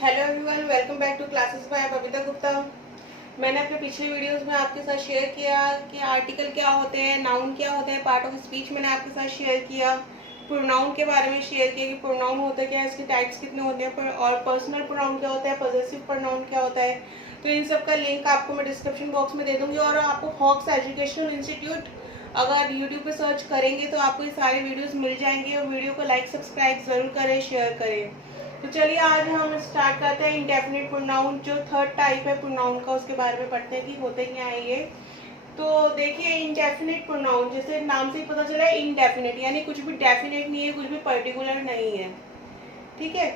Hello everyone, welcome back to classes by Babita Gupta. मैंने अपने पिछले वीडियोस में आपके साथ शेयर किया कि आर्टिकल क्या होते हैं, नाउन क्या होते हैं, पार्ट ऑफ स्पीच मैंने आपके साथ शेयर किया, प्रोनाउन के बारे में शेयर किया कि प्रोनाउन होता क्या है, इसके टाइप्स कितने होते हैं और पर्सनल प्रोनाउन क्या होता है, पॉजेसिव प्रोनाउन क्या होता है। तो इन सब का लिंक आपको मैं डिस्क्रिप्शन बॉक्स में दे दूंगी और आपको हॉक्स एजुकेशनल इंस्टीट्यूट अगर यूट्यूब पे सर्च करेंगे तो आपको ये सारे वीडियोस मिल जाएंगे। और वीडियो को लाइक सब्सक्राइब जरूर करें, शेयर करें। तो चलिए आज हम स्टार्ट करते हैं इंडेफिनिट प्रोनाउन, जो थर्ड टाइप है प्रोनाउन का, उसके बारे में पढ़ते हैं कि होते क्या है ये। तो देखिए इंडेफिनिट प्रोनाउन, जैसे नाम से ही पता चला है इंडेफिनिट, यानी कुछ भी डेफिनेट नहीं है, कुछ भी पर्टिकुलर नहीं है। ठीक है,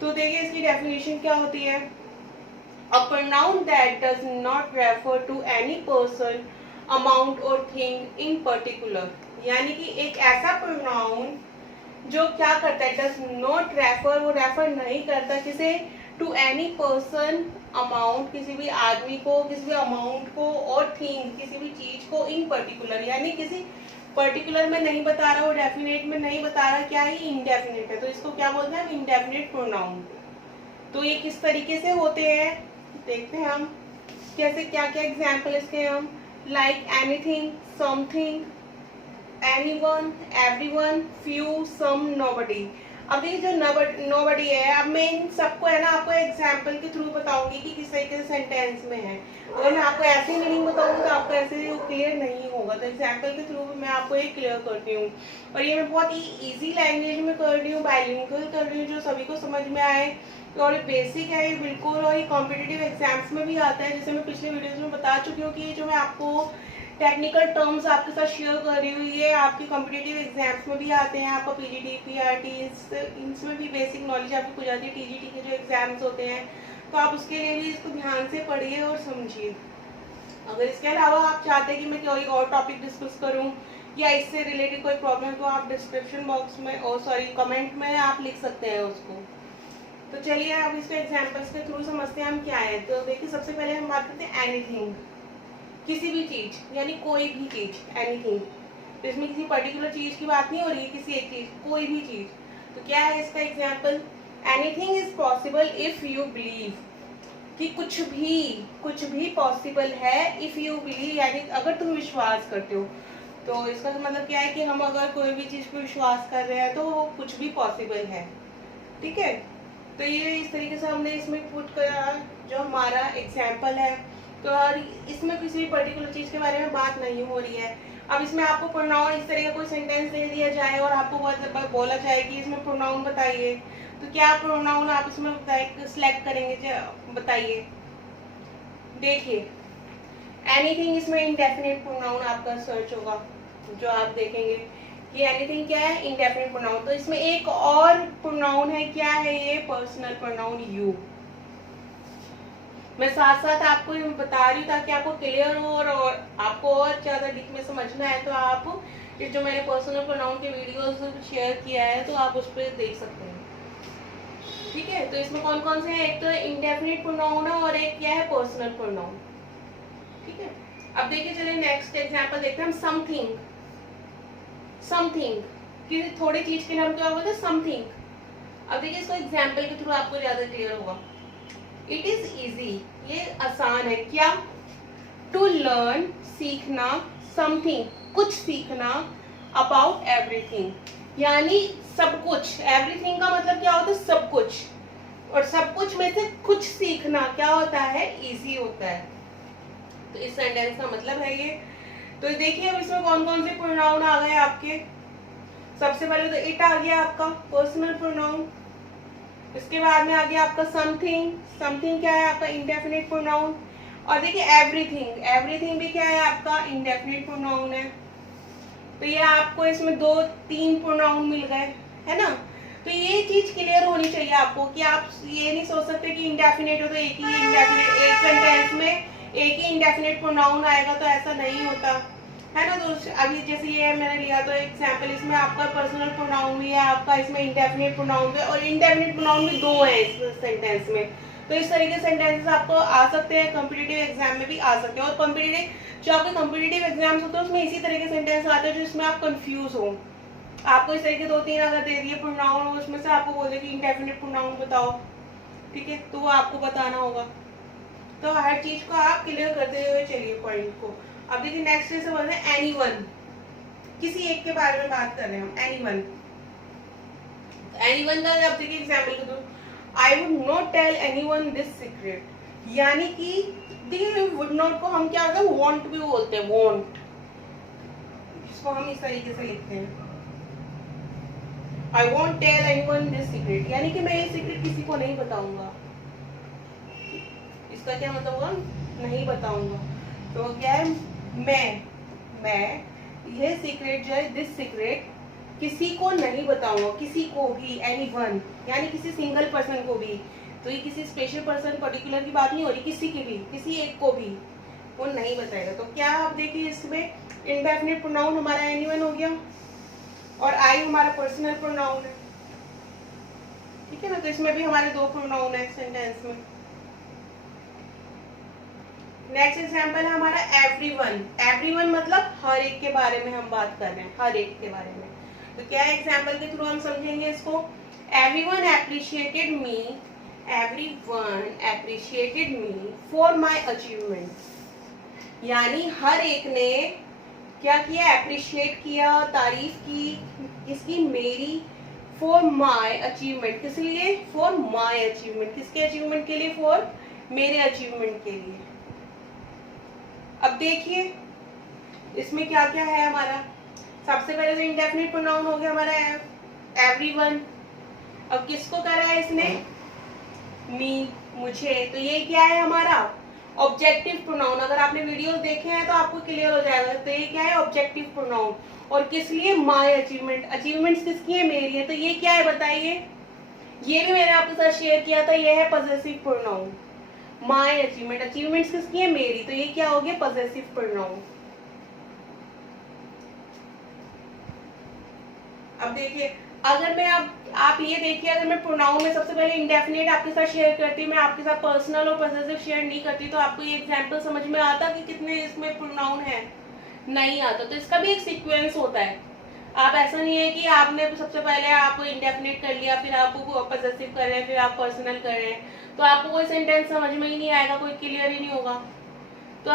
तो देखिए इसकी डेफिनेशन क्या होती है। A pronoun that does not refer to any person, amount or thing in particular, यानी कि एक ऐसा प्रोनाउन जो क्या करता है, डज नॉट रेफर, वो रेफर नहीं करता किसे, टू एनी पर्सन, अमाउंट, किसी भी आदमी को, किसी भी अमाउंट को, और थिंग, किसी भी चीज को, इन पर्टिकुलर, यानी किसी पर्टिकुलर में नहीं बता रहा, वो डेफिनेट में नहीं बता रहा, क्या है, इंडेफिनिट है। तो इसको क्या बोलते हैं, इंडेफिनिट प्रोनाउन। तो ये किस तरीके से होते हैं देखते हैं हम, कैसे क्या क्या एग्जाम्पल इसके हम, like anything, something, anyone, everyone, few, some, nobody। अब देखिए जो nobody है, अब मैं इन सबको है ना आपको एग्जाम्पल के थ्रू बताऊंगी कि किस तरीके से सेंटेंस में है। अगर मैं आपको ऐसे मीनिंग बताऊंगी तो आपको ऐसे क्लियर नहीं होगा, तो एग्जाम्पल के थ्रू मैं आपको ये क्लियर करती हूँ। और ये मैं बहुत ही ईजी लैंग्वेज में कर रही हूँ, बाइलिंगुअल कर रही हूँ, जो सभी को समझ में आए। और बेसिक है ये बिल्कुल, और ये कॉम्पिटिटिव एग्जाम्स में भी आता है, जैसे मैं पिछले वीडियोज में बता चुकी हूँ कि जो मैं आपको टेक्निकल टर्म्स आपके साथ शेयर कर रही हूँ, ये आपके कॉम्पिटिटिव एग्जाम्स में भी आते हैं। आपका पीजीटी, पीआरटी, इसमें भी बेसिक नॉलेज आपको हो जाती है। टीजीटी के जो एग्जाम्स होते हैं, तो आप उसके लिए भी इसको ध्यान से पढ़िए और समझिए। अगर इसके अलावा आप चाहते हैं कि मैं कोई और टॉपिक डिस्कस करूँ या इससे रिलेटेड कोई प्रॉब्लम, तो आप डिस्क्रिप्शन बॉक्स में कमेंट में आप लिख सकते हैं उसको। तो चलिए अब इसको एग्जाम्पल्स के थ्रू समझते हैं हम क्या है। तो देखिए सबसे पहले हम बात करते हैं एनीथिंग, किसी भी चीज, यानी कोई भी चीज, एनीथिंग। तो इसमें किसी पर्टिकुलर चीज की बात नहीं हो रही है, किसी एक चीज, कोई भी चीज। तो क्या है इसका example, anything is possible if you believe, कि कुछ भी पॉसिबल है, इफ यू बिलीव, यानी अगर तुम विश्वास करते हो। तो इसका मतलब क्या है कि हम अगर कोई भी चीज पे विश्वास कर रहे हैं तो वो कुछ भी पॉसिबल है। ठीक है, तो ये इस तरीके से हमने इसमें पुट करा जो हमारा एग्जाम्पल है। तो और इसमें किसी भी पर्टिकुलर चीज के बारे में बात नहीं हो रही है। अब इसमें आपको प्रोनाउन, इस तरह का कोई सेंटेंस दे दिया जाए और आपको बोला जाए कि इसमें प्रोनाउन बताइए, तो क्या प्रोनाउन आप इसमें सिलेक्ट करेंगे, बताइए। देखिए एनीथिंग, इसमें इंडेफिनिट प्रोनाउन आपका सर्च होगा, जो आप देखेंगे कि एनीथिंग क्या है, इंडेफिनिट प्रोनाउन। तो इसमें एक और प्रोनाउन है, क्या है ये, पर्सनल प्रोनाउन यू। मैं साथ साथ आपको बता रही हूँ ताकि आपको क्लियर हो, और आपको और ज्यादा डीप में समझना है तो आप ये जो मैंने पर्सनल प्रोनाउन के वीडियोस शेयर किया है तो आप उस पर देख सकते हैं। ठीक है, तो इसमें कौन कौन से हैं, एक तो इंडेफिनिट प्रोनाउन है और एक क्या है, पर्सनल प्रोनाउन। ठीक है, अब देखिए चलिए नेक्स्ट एग्जांपल देखते हैं हम, समथिंग। समथिंग किसी थोड़ी चीज के नाम क्या बोलते हैं, समथिंग। अब देखिए इसको एग्जाम्पल के थ्रू आपको ज्यादा क्लियर होगा। इट इज इजी, ये आसान है, क्या, टू लर्न, सीखना, समथिंग, कुछ सीखना, अबाउट एवरीथिंग, यानी सब कुछ। एवरीथिंग का मतलब क्या होता है, सब कुछ, और सब कुछ में से कुछ सीखना क्या होता है, इजी होता है। तो इस सेंटेंस का मतलब है ये। तो देखिए अब इसमें कौन कौन से प्रोनाउन आ गए आपके। सबसे पहले तो इट आ गया आपका पर्सनल प्रोनाउन, इसके बाद में आ गया आपका समथिंग। समथिंग क्या है आपका, इंडेफिनिट प्रोनाउन। और देखिए एवरीथिंग, एवरीथिंग भी क्या है आपका, इंडेफिनिट प्रोनाउन है। तो ये आपको इसमें 2-3 प्रोनाउन मिल गए, है ना। तो ये चीज क्लियर होनी चाहिए आपको कि आप ये नहीं सोच सकते कि इंडेफिनिट हो तो एक ही इंडेफिनिट, एक सेंटेंस में एक ही इंडेफिनिट प्रोनाउन आएगा, तो ऐसा नहीं होता है ना। तो अभी जैसे ये मैंने लिया तो एग्जाम्पल, इसमें आपका पर्सनल प्रोनाउन भी है, आपका इसमें इंडेफिनिट प्रोनाउन भी, और इंडेफिनिट प्रोनाउन भी 2 है इस सेंटेंस में। तो इस तरीके से सेंटेंसेस आपको आ सकते हैं, कॉम्पिटिटिव एग्जाम में भी आ सकते हैं। और कॉम्पिटिटिव जो आपके कॉम्पिटिटिव एग्जाम्स होते हैं उसमें इसी तरह के सेंटेंस आते हैं जिसमें आप कंफ्यूज हो। आपको इस तरह के 2-3 अगर दे दिए प्रोनाउन, उसमें से आपको बोले कि इंडेफिनिट प्रोनाउन बताओ, ठीक है, तो वो आपको बताना होगा। तो हर चीज को आप क्लियर करते हुए चलिए पॉइंट को। अब देखिए नेक्स्ट जैसे बोल रहे हैं एनीवन, किसी एक के बारे में बात कर रहे हैं हम, एनीवन। एनीवन का अब देखिए एग्जाम्पल को दो, I would not tell anyone this secret, यानी कि देखिए वुड नॉट को हम क्या होता है वॉन्ट भी बोलते हैं, वॉन्ट, जिसको हम इस तरीके से लिखते हैं, I want tell anyone this secret, यानी कि मैं ये सीक्रेट किसी को नहीं बताऊंगा। इसका क्या मतलब होगा, नहीं बताऊंगा। तो क्या है, मैं ये सीक्रेट जो है, दिस सीक्रेट किसी को नहीं बताऊंगा, किसी को भी, एनीवन यानी किसी सिंगल पर्सन को भी। तो ये किसी स्पेशल पर्सन पर्टिकुलर की बात नहीं हो रही, किसी की भी, किसी एक को भी वो नहीं बताएगा। तो क्या आप देखिए इसमें इंडेफिनिट प्रोनाउन हमारा एनीवन हो गया और आई हमारा पर्सनल प्रोनाउन है, ठीक है ना। तो इसमें भी हमारे दो प्रोनाउन है सेंटेंस में। नेक्स्ट एग्जांपल है हमारा एवरीवन। एवरीवन मतलब हर एक के बारे में हम बात कर रहे हैं, हर एक के बारे में। तो क्या एग्जांपल के थ्रू हम समझेंगे इसको, everyone appreciated me, everyone appreciated me for my achievements, यानी हर एक ने क्या किया, एप्रिशिएट किया, तारीफ की, इसकी, मेरी, फॉर माय अचीवमेंट, किस लिए, फॉर माय अचीवमेंट, किसके अचीवमेंट के लिए, फॉर मेरे अचीवमेंट के लिए। अब देखिए इसमें क्या क्या है हमारा, सबसे पहले तो इंडेफिनिट प्रोनाउन हो गया हमारा एवरीवन। अब किसको करा है इसने, मी, मुझे, तो ये क्या है हमारा ऑब्जेक्टिव प्रोनाउन। अगर आपने वीडियोस देखे हैं तो आपको क्लियर हो जाएगा। तो ये क्या है ऑब्जेक्टिव प्रोनाउन, और किस लिए, माय अचीवमेंट, अचीवमेंट्स किसकी है, मेरी है। तो ये क्या है बताइए, ये भी मैंने आपके साथ शेयर किया था, ये है possessive pronoun, my achievement, achievements किसकी है, मेरी। तो ये क्या हो गया पॉजेसिव प्रोनाउन। अब देखिए अगर मैं आप ये देखिए, अगर मैं प्रोनाउन में सबसे पहले इंडेफिनिट आपके साथ शेयर करती, मैं आपके साथ पर्सनल और पॉसेसिव शेयर नहीं करती, तो आपको ये एग्जांपल समझ में आता कि कितने इसमें प्रोनाउन है, नहीं आता। तो इसका भी एक सीक्वेंस होता है। आप ऐसा नहीं है कि आपने सबसे पहले आप इंडेफिनिट कर लिया, फिर आप पॉसेसिव कर रहे हैं, फिर आप पर्सनल कर रहे हैं, तो आपको कोई सेंटेंस समझ में ही नहीं आएगा, कोई क्लियर ही नहीं होगा। तो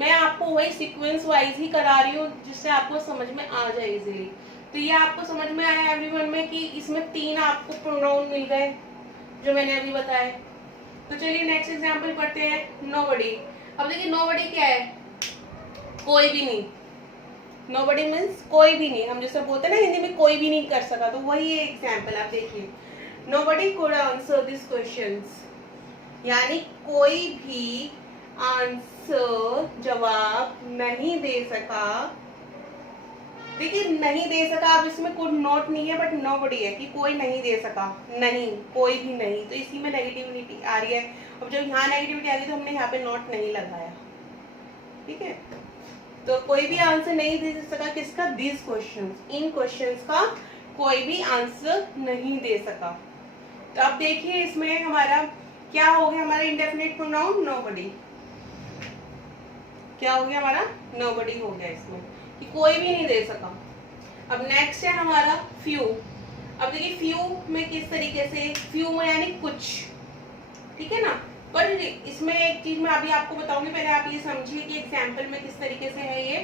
मैं आपको वही सीक्वेंस वाइज ही करा रही हूँ जिससे आपको समझ में आ जाए इजीली। तो ये आपको समझ में आया एवरीवन में कि इसमें 3 आपको प्रोनाउन मिल गए जो मैंने अभी बताए। तो चलिए नेक्स्ट एग्जांपल पढ़ते हैं, नोबडी। अब देखिए नोबडी क्या है, कोई भी नहीं। नोबडी मीन्स कोई भी नहीं, हम जैसे बोलते हैं ना हिंदी में कोई भी नहीं कर सका, तो वही एग्जाम्पल आप देखिए, nobody could answer this questions, यानी कोई भी आंसर जवाब नहीं दे सका। देखिए नहीं दे सका, अब इसमें कुड नॉट नहीं है बट नोबडी है कि कोई नहीं दे सका, नहीं, कोई भी नहीं, तो इसी में नेगेटिविटी आ रही है। अब जब यहाँ नेगेटिविटी आ रही तो हमने यहाँ पे नॉट नहीं लगाया, ठीक है। तो कोई भी आंसर नहीं दे सका किसका, दिस क्वेश्चंस, इन क्वेश्चंस का कोई भी आंसर नहीं दे सका। तो अब देखिए इसमें हमारा क्या हो गया, हमारा इंडेफिनिट प्रोनाउन नोबडी, क्या हो गया हमारा, नोबडी हो गया इसमें कि कोई भी नहीं दे सका। अब नेक्स्ट है हमारा फ्यू। अब देखिए फ्यू में किस तरीके से, फ्यू में यानी कुछ, ठीक है ना। पर इसमें एक चीज मैं अभी आपको बताऊंगी, पहले आप ये समझिए कि एग्जाम्पल में किस तरीके से है ये।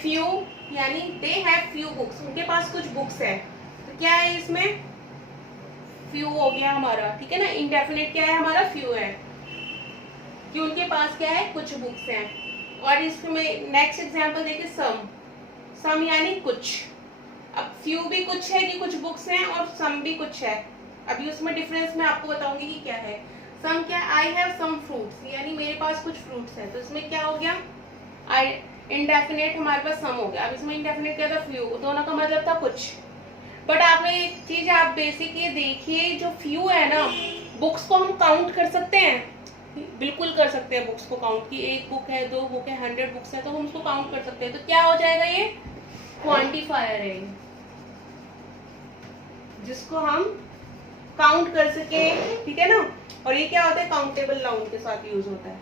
फ्यू यानी दे हैव फ्यू बुक्स, उनके पास कुछ बुक्स है। तो क्या है इसमें, फ्यू हो गया हमारा, ठीक है ना। इंडेफिनिट क्या है हमारा, फ्यू है कि उनके पास क्या है, कुछ बुक्स हैं। और इसमें नेक्स्ट एग्जाम्पल देखिए सम, सम यानी कुछ। अब फ्यू भी कुछ है कि कुछ बुक्स हैं, और सम भी कुछ है। अभी उसमें डिफरेंस मैं आपको बताऊंगी कि क्या है। सम क्या, आई हैव सम फ्रूट्स, यानी मेरे पास कुछ फ्रूट्स हैं। तो इसमें क्या हो गया, आई इंडेफिनिट हमारे पास सम हो गया। अब इसमें इंडेफिनिट क्या था, फ्यू, दोनों का मतलब था कुछ। बट आपने एक चीज आप बेसिक ये देखिए, जो फ्यू है ना, बुक्स को हम काउंट कर सकते हैं, बिल्कुल कर सकते हैं बुक्स को काउंट, कि एक बुक है, 2 बुक है, 100 बुक्स है, तो हम उसको काउंट कर सकते हैं। तो क्या हो जाएगा, ये क्वांटिफायर है जिसको हम काउंट कर सके, ठीक है ना। और ये क्या होता है, काउंटेबल नाउन के साथ यूज होता है।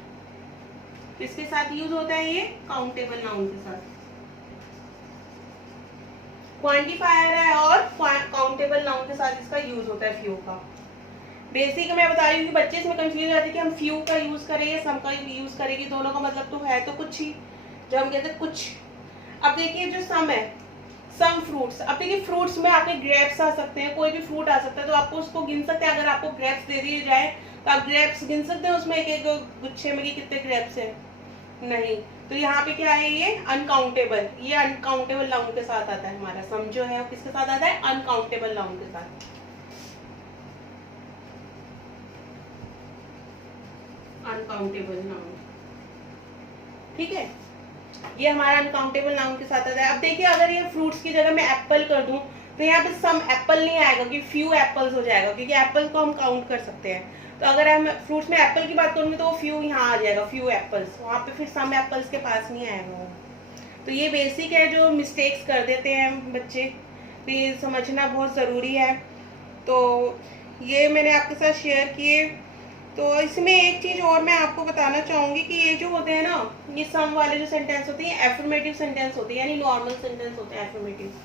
किसके साथ यूज होता है ये, काउंटेबल नाउन के साथ। क्वांटिफायर है और काउंटेबल नाउन के साथ इसका यूज होता है फ्यू का। बेसिक मैं बता रही हूँ कि बच्चे इसमें कंफ्यूज रहते हैं कि हम फ्यू का यूज़ करें या सम का यूज़ करेंगे, दोनों का मतलब तो है तो कुछ ही, जब हम कहते हैं कुछ। अब देखिए जो सम है, सम फ्रूट्स, अब देखिए फ्रूट्स में आपके ग्रेप्स आ सकते हैं, कोई भी फ्रूट आ सकता है, तो आपको उसको गिन सकते हैं। अगर आपको ग्रेप्स दे दिए जाए तो आप ग्रेप्स गिन सकते हैं उसमें एक एक गुच्छे में कि कितने ग्रेप्स हैं? नहीं। तो यहाँ पे क्या है, ये अनकाउंटेबल, ये अनकाउंटेबल नाउन के साथ आता है। हमारा सम जो है वो किसके साथ आता है? अनकाउंटेबल नाउन के साथ। अनकाउंटेबल नाउन, ठीक है, ये हमारा अनकाउंटेबल नाउन के साथ आता है। अब देखिए अगर ये फ्रूट्स की जगह मैं एप्पल कर दूं तो यहाँ पे सम एप्पल नहीं आएगा कि फ्यू एप्पल्स हो जाएगा, क्योंकि एप्पल को हम काउंट कर सकते हैं। तो अगर हम फ्रूट्स में एप्पल की बात करूंगी तो वो फ्यू यहाँ आ जाएगा, फ्यू एप्पल्स, वहाँ पे फिर सम एप्पल्स के पास नहीं आएगा वो। तो ये बेसिक है जो मिस्टेक्स कर देते हैं बच्चे, तो ये समझना बहुत ज़रूरी है। तो ये मैंने आपके साथ शेयर किए। तो इसमें एक चीज़ और मैं आपको बताना चाहूँगी कि ये जो होते हैं ना, ये सम वाले जो सेंटेंस होते हैं एफर्मेटिव सेंटेंस होते हैं, यानी नॉर्मल सेंटेंस होते हैं एफर्मेटिव।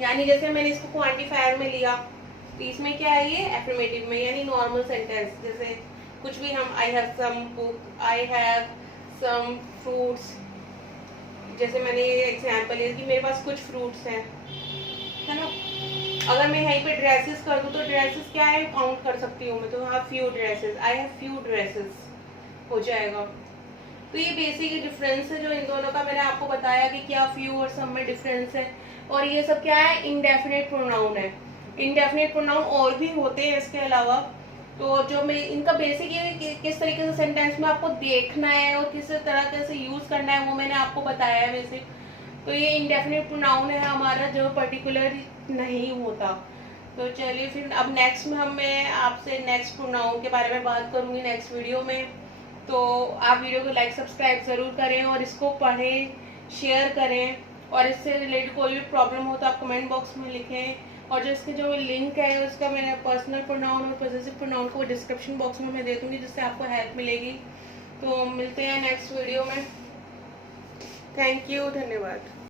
यानी जैसे मैंने इसको क्वांटिफायर में लिया तो इसमें क्या है, ये एफर्मेटिव में, यानी नॉर्मल सेंटेंस। जैसे कुछ भी हम, I have some book, I have some fruits, जैसे मैंने ये एग्जाम्पल लिया कि मेरे पास कुछ फ्रूट्स हैं, है ना। अगर मैं यहीं पे ड्रेसेस कर दूँ तो ड्रेसेस क्या है, काउंट कर सकती हूँ मैं, तो हाँ few dresses, I have few dresses हो जाएगा। तो ये बेसिक डिफरेंस है जो इन दोनों का मैंने आपको बताया कि क्या फ्यू और सम में डिफरेंस है। और ये सब क्या है, इनडेफिनेट प्रोनाउन है। इनडेफिनेट प्रोनाउन और भी होते हैं इसके अलावा। तो जो मैं इनका बेसिक ये कि किस तरीके से सेंटेंस में आपको देखना है और किस तरह से यूज़ करना है वो मैंने आपको बताया है बेसिक। तो ये इनडेफिनेट प्रोनाउन है हमारा जो पर्टिकुलर नहीं होता। तो चलिए फिर अब नेक्स्ट में मैं आपसे नेक्स्ट प्रोनाउन के बारे में बात करूँगी नेक्स्ट वीडियो में। तो आप वीडियो को लाइक सब्सक्राइब ज़रूर करें और इसको पढ़ें, शेयर करें, और इससे रिलेटेड कोई भी प्रॉब्लम हो तो आप कमेंट बॉक्स में लिखें। और जो इसके जो लिंक है उसका मैंने पर्सनल प्रोनाउन और पॉसेसिव प्रोनाउन को डिस्क्रिप्शन बॉक्स में मैं दे दूँगी, जिससे आपको हेल्प मिलेगी। तो मिलते हैं नेक्स्ट वीडियो में। थैंक यू, धन्यवाद।